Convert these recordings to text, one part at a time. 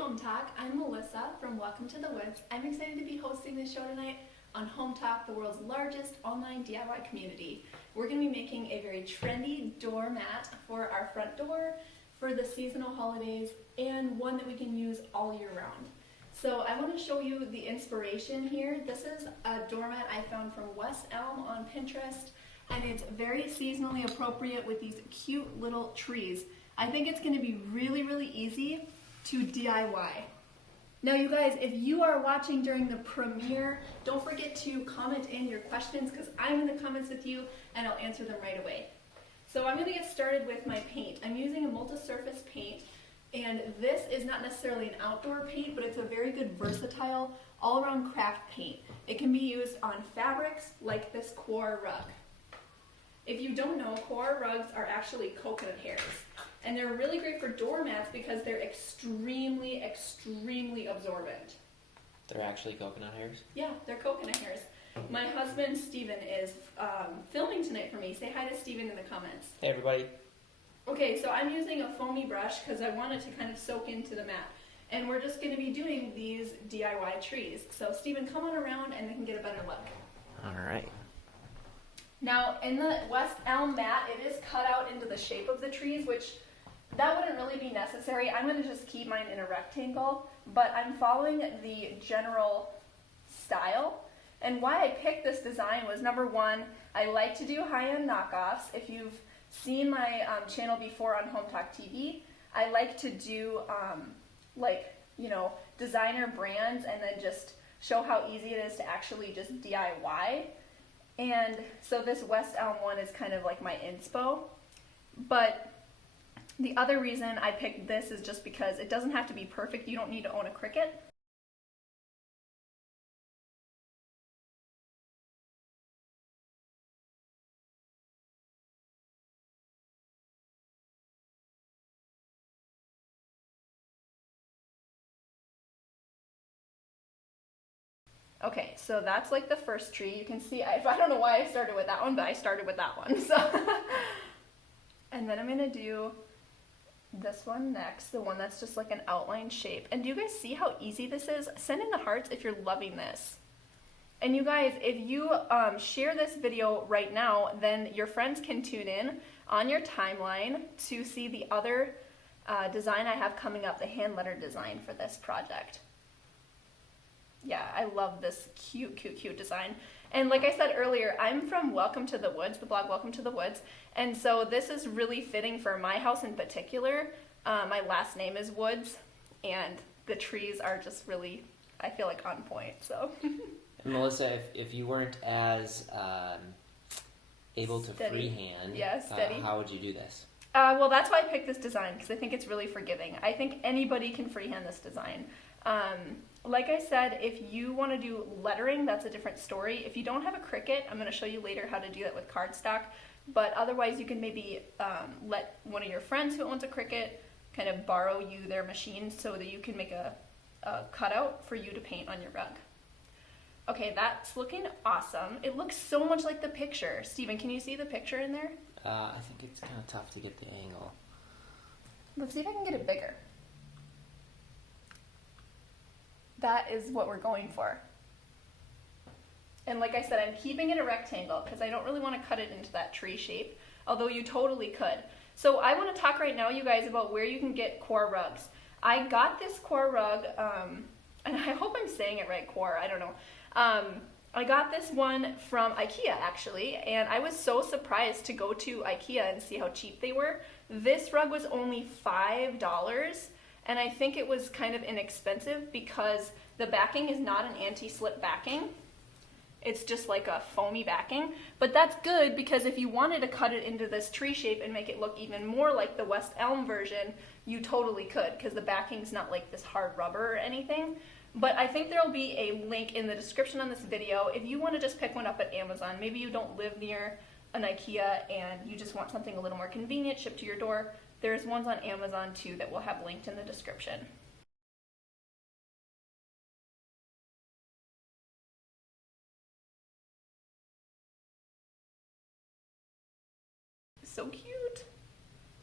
Hometalk, I'm Melissa from Welcome to the Woods. I'm excited to be hosting this show tonight on Hometalk, the world's largest online DIY community. We're going to be making a very trendy doormat for our front door for the seasonal holidays and one that we can use all year round. So I want to show you the inspiration here. This is a doormat I found from West Elm on Pinterest, and it's very seasonally appropriate with these cute little trees. I think it's going to be really easy to DIY. Now you guys, if you are watching during the premiere, don't forget to comment in your questions because I'm in the comments with you and I'll answer them right away. So I'm going to get started with my paint. I'm using a multi-surface paint, and this is not necessarily an outdoor paint, but it's a very good versatile all-around craft paint. It can be used on fabrics like this Quora rug. If you don't know, Quora rugs are actually coconut hairs. And they're really great for doormats because they're extremely absorbent. They're actually coconut hairs? Yeah, they're coconut hairs. My husband, Steven, is filming tonight for me. Say hi to Steven in the comments. Hey, everybody. Okay, so I'm using a foamy brush because I want it to kind of soak into the mat. And we're just going to be doing these DIY trees. So Steven, come on around and we can get a better look. All right. Now, in the West Elm mat, it is cut out into the shape of the trees, which that wouldn't really be necessary. I'm going to just keep mine in a rectangle, but I'm following the general style. And why I picked this design was, number one, I like to do high-end knockoffs. If you've seen my channel before on Hometalk TV, I like to do designer brands and then just show how easy it is to actually just DIY. And so this West Elm one is kind of like my inspo. But the other reason I picked this is just because it doesn't have to be perfect. You don't need to own a Cricut. Okay, so that's like the first tree. You can see, I don't know why I started with that one, but I started with that one. So, and then I'm gonna do this one next, the one that's just like an outline shape. And do you guys see how easy this is? Send in the hearts if you're loving this. And you guys, if you share this video right now, then your friends can tune in on your timeline to see the other design I have coming up, the hand letter design for this project. Yeah, I love this cute design. And like I said earlier, I'm from Welcome to the Woods, the blog Welcome to the Woods. And so this is really fitting for my house in particular. My last name is Woods, and the trees are just really, I feel like, on point. So. And Melissa, if you weren't as able to freehand, how would you do this? Well, that's why I picked this design, because I think it's really forgiving. I think anybody can freehand this design. Like I said, if you want to do lettering, that's a different story. If you don't have a Cricut, I'm going to show you later how to do that with cardstock. But otherwise, you can maybe let one of your friends who owns a Cricut kind of borrow you their machine so that you can make a cutout for you to paint on your rug. Okay, that's looking awesome. It looks so much like the picture. Steven, can you see the picture in there? I think it's kind of tough to get the angle. Let's see if I can get it bigger. That is what we're going for. And like I said, I'm keeping it a rectangle because I don't really want to cut it into that tree shape, although you totally could. So I want to talk right now, you guys, about where you can get Quora rugs. I got this Quora rug, and I hope I'm saying it right, Quora, I don't know. I got this one from IKEA, actually, and I was so surprised to go to IKEA and see how cheap they were. This rug was only $5. And I think it was kind of inexpensive because the backing is not an anti-slip backing. It's just like a foamy backing. But that's good because if you wanted to cut it into this tree shape and make it look even more like the West Elm version, you totally could because the backing's not like this hard rubber or anything. But I think there'll be a link in the description on this video if you want to just pick one up at Amazon. Maybe you don't live near an IKEA and you just want something a little more convenient shipped to your door. There's ones on Amazon too that we'll have linked in the description. So cute.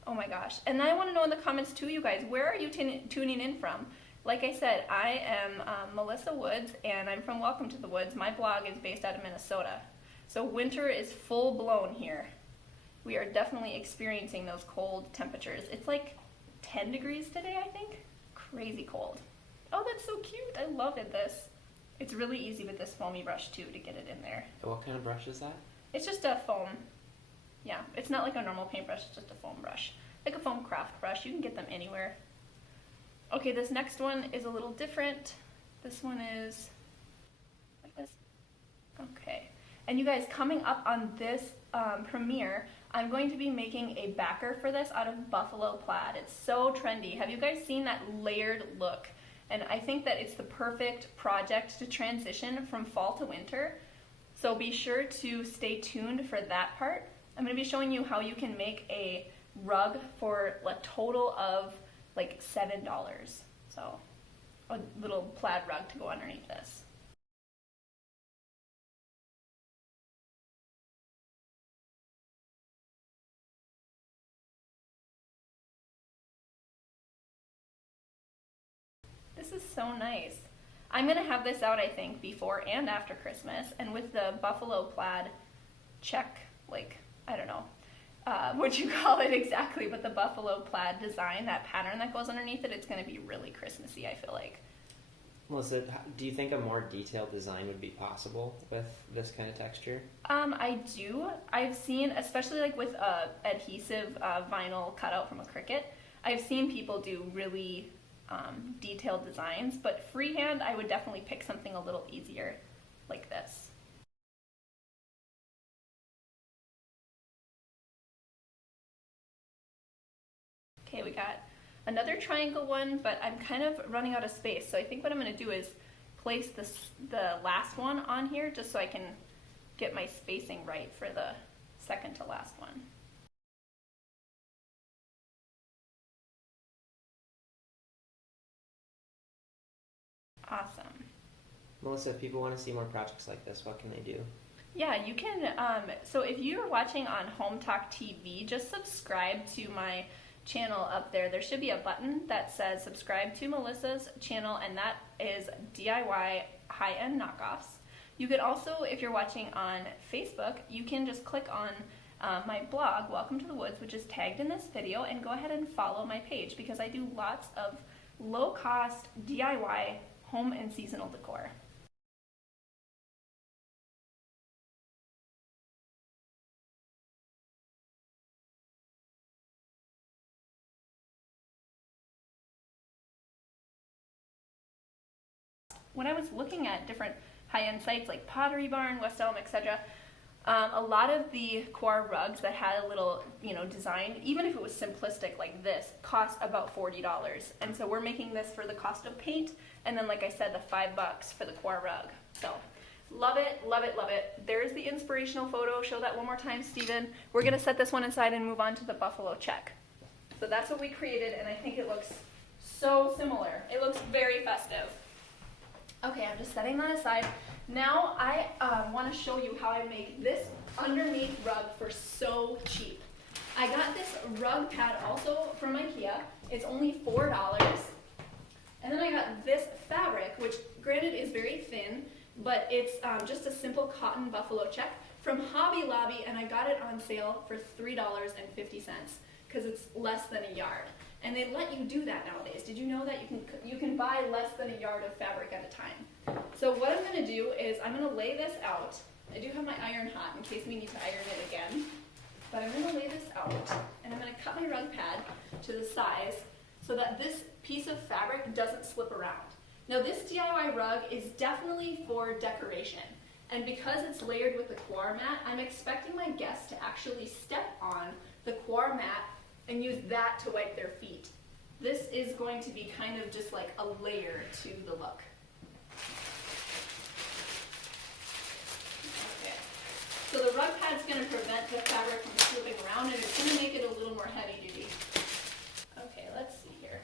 Oh my gosh. And then I want to know in the comments too, you guys, where are you tuning in from? Like I said, I am Melissa Woods, and I'm from Welcome to the Woods. My blog is based out of Minnesota. So winter is full blown here. We are definitely experiencing those cold temperatures. It's like 10 degrees today, I think. Crazy cold. Oh, that's so cute. I love it, this. It's really easy with this foamy brush, too, to get it in there. What kind of brush is that? It's just a foam. Yeah, it's not like a normal paintbrush, it's just a foam brush. Like a foam craft brush. You can get them anywhere. Okay, this next one is a little different. This one is like this. Okay. And you guys, coming up on this premiere, I'm going to be making a backer for this out of buffalo plaid. It's so trendy. Have you guys seen that layered look? And I think that it's the perfect project to transition from fall to winter. So be sure to stay tuned for that part. I'm going to be showing you how you can make a rug for a total of like $7. So a little plaid rug to go underneath this. This is so nice. I'm going to have this out, I think, before and after Christmas. And with the buffalo plaid check, like, I don't know what you call it exactly, but the buffalo plaid design, that pattern that goes underneath it, it's going to be really Christmassy, I feel like. Melissa, do you think a more detailed design would be possible with this kind of texture? I do. I've seen, especially like with adhesive vinyl cut out from a Cricut, I've seen people do really detailed designs, but freehand I would definitely pick something a little easier like this. Okay, we got another triangle one, but I'm kind of running out of space, so I think what I'm going to do is place the last one on here just so I can get my spacing right for the second to last one. Awesome. Melissa, if people want to see more projects like this, what can they do? Yeah, you can, so if you're watching on Hometalk TV, just subscribe to my channel up there. There should be a button that says subscribe to Melissa's channel, and that is DIY high-end knockoffs. You could also, if you're watching on Facebook, you can just click on my blog, Welcome to the Woods, which is tagged in this video, and go ahead and follow my page because I do lots of low-cost DIY home and seasonal decor. When I was looking at different high-end sites like Pottery Barn, West Elm, etc., a lot of the core rugs that had a little, design, even if it was simplistic like this, cost about $40. And so we're making this for the cost of paint, and then like I said, the $5 for the core rug. So love it, love it, love it. There's the inspirational photo. Show that one more time, Steven. We're gonna set this one aside and move on to the buffalo check. So that's what we created, and I think it looks so similar. It looks very festive. Okay, I'm just setting that aside. Now I want to show you how I make this underneath rug for so cheap. I got this rug pad also from IKEA. It's only $4. And then I got this fabric, which granted is very thin, but it's just a simple cotton buffalo check from Hobby Lobby, and I got it on sale for $3.50 because it's less than a yard. And they let you do that nowadays. Did you know that you can buy less than a yard of fabric at a time? So what I'm going to do is I'm going to lay this out. I do have my iron hot in case we need to iron it again. But I'm going to lay this out, and I'm going to cut my rug pad to the size so that this piece of fabric doesn't slip around. Now this DIY rug is definitely for decoration. And because it's layered with the coir mat, I'm expecting my guests to actually step on the coir mat and use that to wipe their feet. This is going to be kind of just like a layer to the look. Okay. So the rug pad's going to prevent the fabric from slipping around, and it's going to make it a little more heavy duty. Okay, let's see here.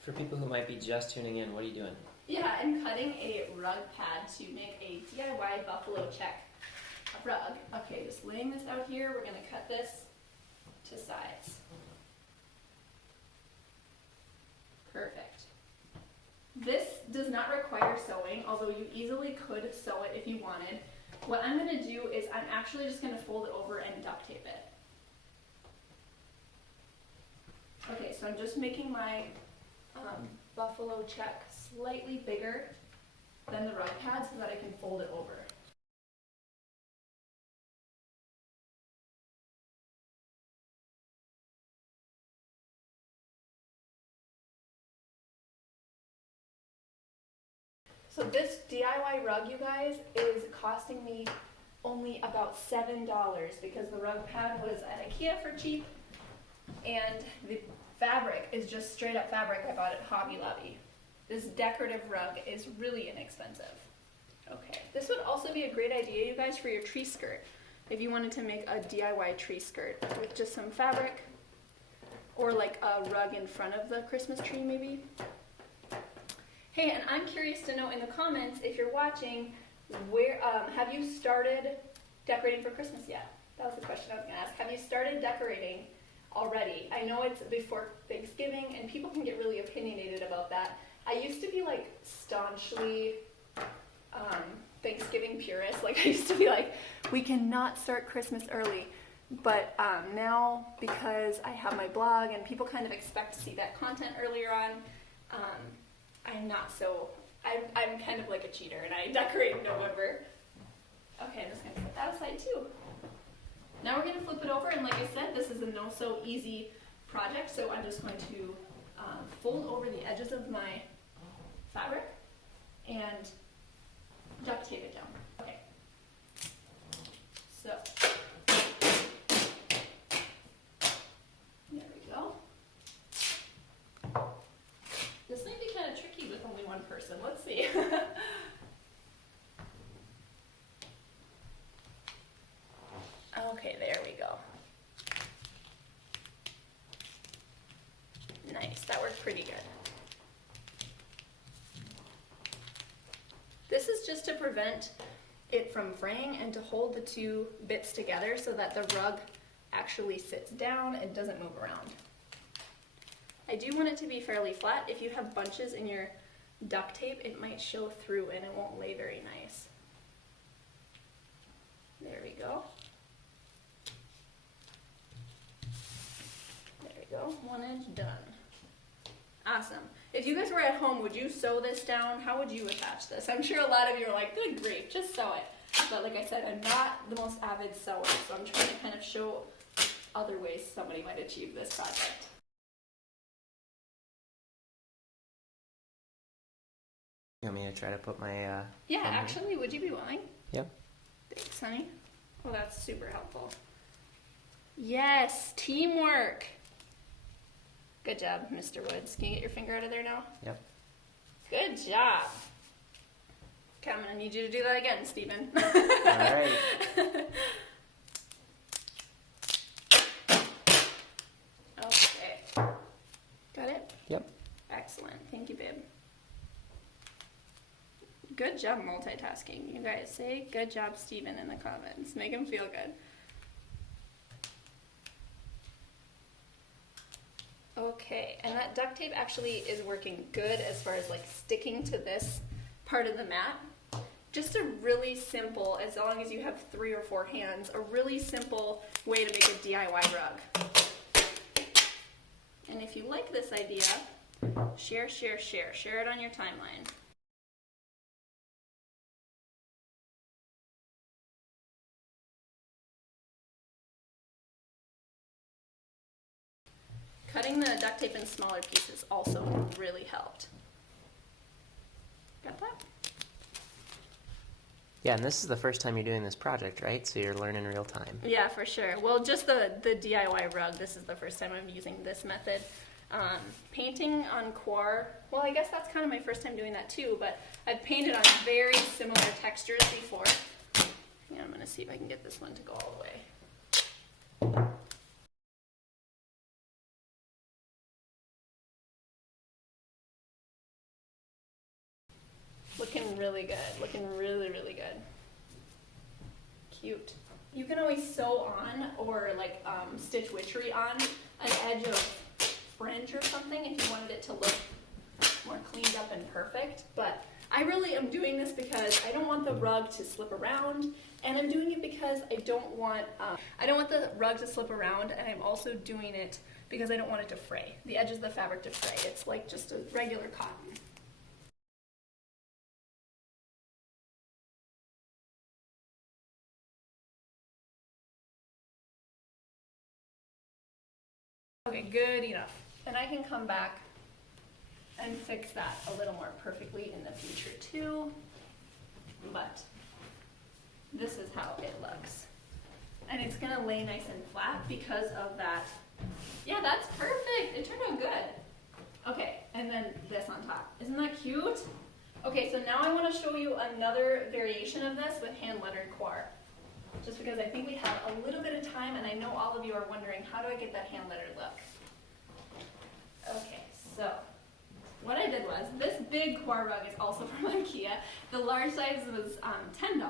For people who might be just tuning in, what are you doing? Yeah, I'm cutting a rug pad to make a DIY buffalo check rug. Okay, just laying this out here. We're going to cut this to size. does not require sewing, although you easily could sew it if you wanted. What I'm going to do is I'm actually just going to fold it over and duct tape it. Okay, so I'm just making my buffalo check slightly bigger than the rug pad so that I can fold it over. So this DIY rug, you guys, is costing me only about $7 because the rug pad was at IKEA for cheap, and the fabric is just straight up fabric I bought at Hobby Lobby. This decorative rug is really inexpensive. Okay, this would also be a great idea, you guys, for your tree skirt. If you wanted to make a DIY tree skirt with just some fabric, or like a rug in front of the Christmas tree maybe. Hey, and I'm curious to know in the comments, if you're watching, where have you started decorating for Christmas yet? That was the question I was going to ask. Have you started decorating already? I know it's before Thanksgiving, and people can get really opinionated about that. I used to be like staunchly Thanksgiving purist. Like I used to be like, we cannot start Christmas early. But now, because I have my blog and people kind of expect to see that content earlier on, I'm not so, I'm kind of like a cheater and I decorate in November. Okay, I'm just going to put that aside too. Now we're going to flip it over, and like I said, this is a no-sew-easy project, so I'm just going to fold over the edges of my fabric and duct tape it down. Okay. So, there we go. This might be kind of tricky with only one person. Let's see. Okay, there we go. Nice, that worked pretty good. This is just to prevent it from fraying and to hold the two bits together so that the rug actually sits down and doesn't move around. I do want it to be fairly flat. If you have bunches in your duct tape, it might show through and it won't lay very nice. There we go. There we go, one edge done. Awesome. If you guys were at home, would you sew this down? How would you attach this? I'm sure a lot of you are like, good grief, just sew it. But like I said, I'm not the most avid sewer, so I'm trying to kind of show other ways somebody might achieve this project. You want me to try to put my yeah, actually, would you be willing? Yep. Thanks, honey. Well, that's super helpful. Yes, teamwork. Good job, Mr. Woods. Can you get your finger out of there now? Yep. Good job. Okay, I'm going to need you to do that again, Stephen. All right. Okay. Got it? Yep. Excellent. Thank you, babe. Good job multitasking. You guys say good job, Stephen, in the comments. Make him feel good. Okay, and that duct tape actually is working good as far as like sticking to this part of the mat. Just a really simple, as long as you have 3 or 4 hands, a really simple way to make a DIY rug. And if you like this idea, share, share, share. Share it on your timeline. Cutting the duct tape in smaller pieces also really helped. Got that? Yeah, and this is the first time you're doing this project, right? So you're learning real time. Yeah, for sure. Well, just the DIY rug, this is the first time I'm using this method. Painting on Quar, well, I guess that's kind of my first time doing that too, but I've painted on very similar textures before. Yeah, I'm going to see if I can get this one to go all the way. Looking really good. Looking really, really good. Cute. You can always sew on or like stitch witchery on an edge of fringe or something if you wanted it to look more cleaned up and perfect, but I really am doing this because I don't want the rug to slip around, and I'm doing it because I don't want the rug to slip around, and I'm also doing it because I don't want it to fray. The edges of the fabric to fray. It's like just a regular cotton. Okay, good enough. And I can come back and fix that a little more perfectly in the future too, but this is how it looks. And it's gonna lay nice and flat because of that. Yeah, that's perfect. It turned out good. Okay, and then this on top. Isn't that cute? Okay, so now I want to show you another variation of this with hand lettered core. Just because I think we have a little bit of time, and I know all of you are wondering, how do I get that hand lettered look? Okay, so what I did was, this big core rug is also from IKEA. The large size was $10.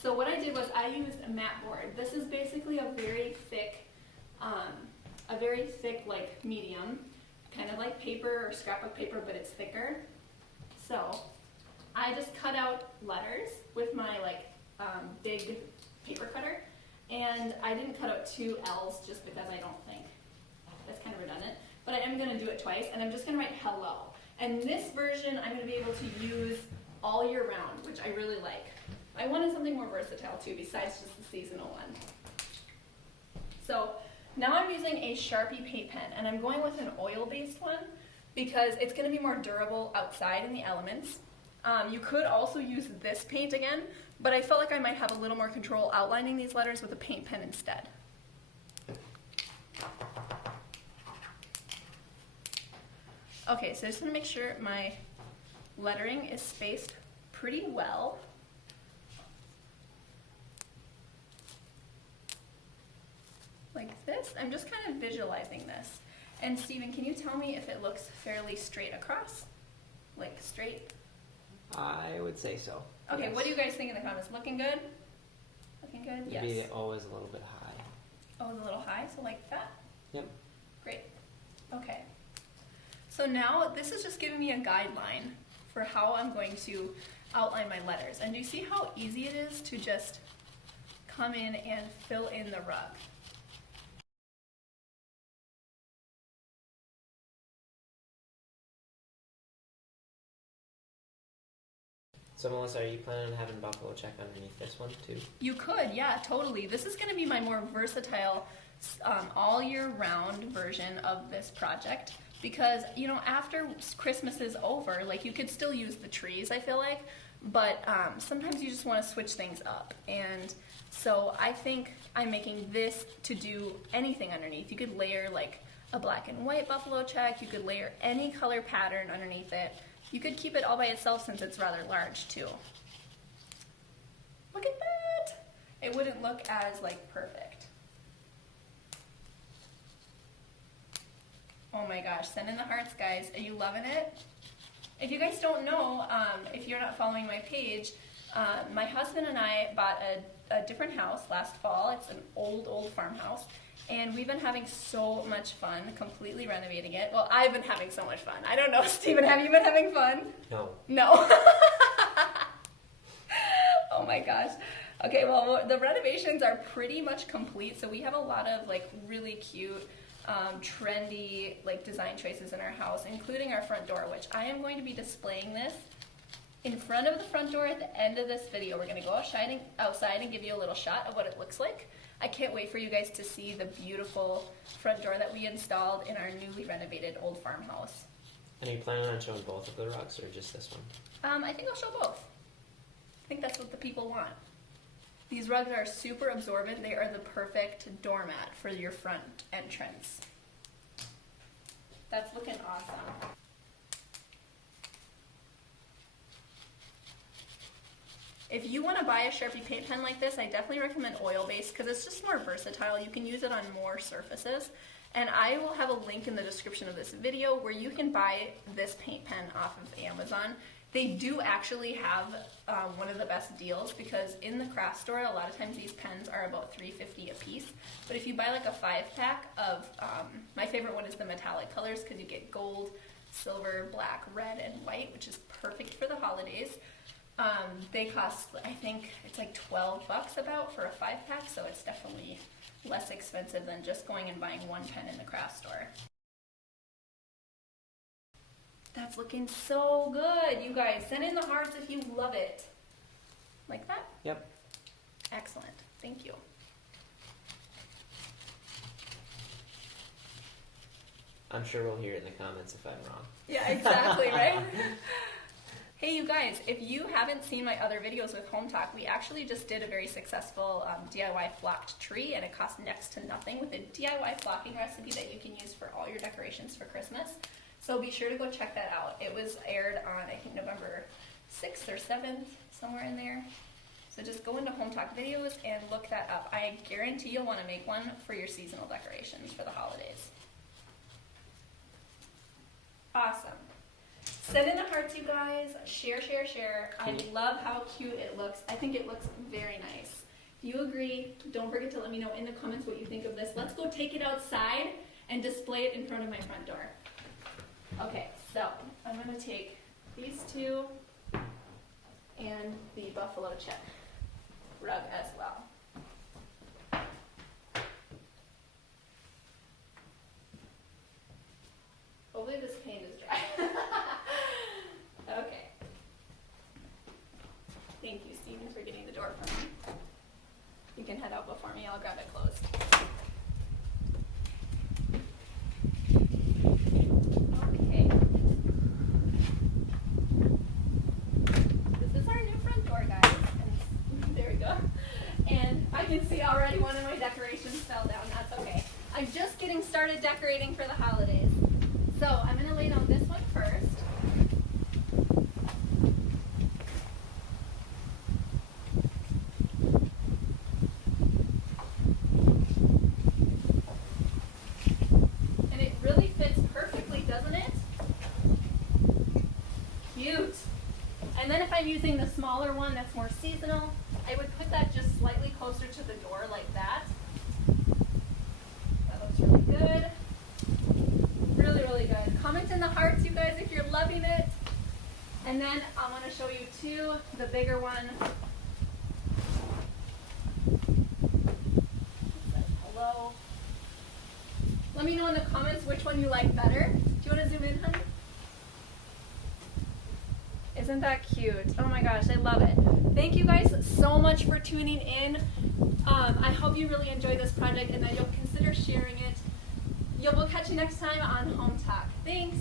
So what I did was I used a mat board. This is basically a very thick like medium, kind of like paper or scrapbook paper, but it's thicker. So I just cut out letters with my like big paper cutter, and I didn't cut out 2 L's just because I don't think that's kind of redundant, but I am going to do it twice, and I'm just going to write hello. And this version I'm going to be able to use all year round, which I really like. I wanted something more versatile too, besides just the seasonal one. So now I'm using a Sharpie paint pen, and I'm going with an oil-based one because it's going to be more durable outside in the elements. You could also use this paint again, but I felt like I might have a little more control outlining these letters with a paint pen instead. Okay, so I just want to make sure my lettering is spaced pretty well. Like this. I'm just kind of visualizing this. And Stephen, can you tell me if it looks fairly straight across? Like straight? I would say so. Okay, yes. What do you guys think in the comments? Looking good? Looking good? Yes. Maybe always a little bit high. Oh, it's a little high, so like that? Yep. Great. Okay. So now this is just giving me a guideline for how I'm going to outline my letters. And do you see how easy it is to just come in and fill in the rug? So Melissa, are you planning on having buffalo check underneath this one too? You could, yeah, totally. This is going to be my more versatile, all year round version of this project because, you know, after Christmas is over, like you could still use the trees, I feel like, but sometimes you just want to switch things up. And so I think I'm making this to do anything underneath. You could layer like a black and white buffalo check. You could layer any color pattern underneath it. You could keep it all by itself since it's rather large too. Look at that! It wouldn't look as like perfect. Oh my gosh, send in the hearts, guys. Are you loving it? If you guys don't know, if you're not following my page, my husband and I bought a different house last fall. It's an old farmhouse. And we've been having so much fun completely renovating it. Well, I've been having so much fun. I don't know, Stephen, have you been having fun? No. No. Oh my gosh. Okay, well, the renovations are pretty much complete. So we have a lot of like really cute, trendy like design choices in our house, including our front door, which I am going to be displaying this in front of the front door at the end of this video. We're going to go outside and give you a little shot of what it looks like. I can't wait for you guys to see the beautiful front door that we installed in our newly renovated old farmhouse. And are you planning on showing both of the rugs or just this one? I think I'll show both. I think that's what the people want. These rugs are super absorbent. They are the perfect doormat for your front entrance. That's looking awesome. If you want to buy a Sharpie paint pen like this, I definitely recommend oil-based because it's just more versatile. You can use it on more surfaces. And I will have a link in the description of this video where you can buy this paint pen off of Amazon. They do actually have one of the best deals because in the craft store, a lot of times these pens are about $3.50 a piece. But if you buy like a 5-pack of, my favorite one is the metallic colors because you get gold, silver, black, red, and white, which is perfect for the holidays. They cost, I think it's like $12 about for a 5-pack, so it's definitely less expensive than just going and buying one pen in the craft store. That's looking so good, you guys. Send in the hearts if you love it. Like that? Yep. Excellent. Thank you. I'm sure we'll hear it in the comments if I'm wrong. Yeah, exactly, right? Hey, you guys, if you haven't seen my other videos with Hometalk, we actually just did a very successful DIY flocked tree, and it cost next to nothing with a DIY flocking recipe that you can use for all your decorations for Christmas. So be sure to go check that out. It was aired on, I think, November 6th or 7th, somewhere in there. So just go into Hometalk videos and look that up. I guarantee you'll want to make one for your seasonal decorations for the holidays. Awesome. Send in the hearts, you guys. Share, share, share. I love how cute it looks. I think it looks very nice. If you agree, don't forget to let me know in the comments what you think of this. Let's go take it outside and display it in front of my front door. Okay, so I'm going to take these two and the buffalo check rug as well. Hopefully this paint is dry. Okay. Thank you, Steven, for getting the door for me. You can head out before me. I'll grab it closed. Okay. This is our new front door, guys. And there we go. And I can see already one of my decorations fell down. That's okay. I'm just getting started decorating for the holidays. So I'm going to lay down this one first. And it really fits perfectly, doesn't it? Cute. And then if I'm using the smaller one that's more seasonal, I would put that just slightly closer to the door like that. That looks really good. Really, really good. Comment in the hearts, you guys, if you're loving it. And then I want to show you too, the bigger one. It says hello. Let me know in the comments which one you like better. Do you want to zoom in, honey? Isn't that cute? Oh my gosh, I love it. Thank you guys so much for tuning in. I hope you really enjoyed this project and that you'll consider sharing it. We'll catch you next time on Hometalk. Thanks.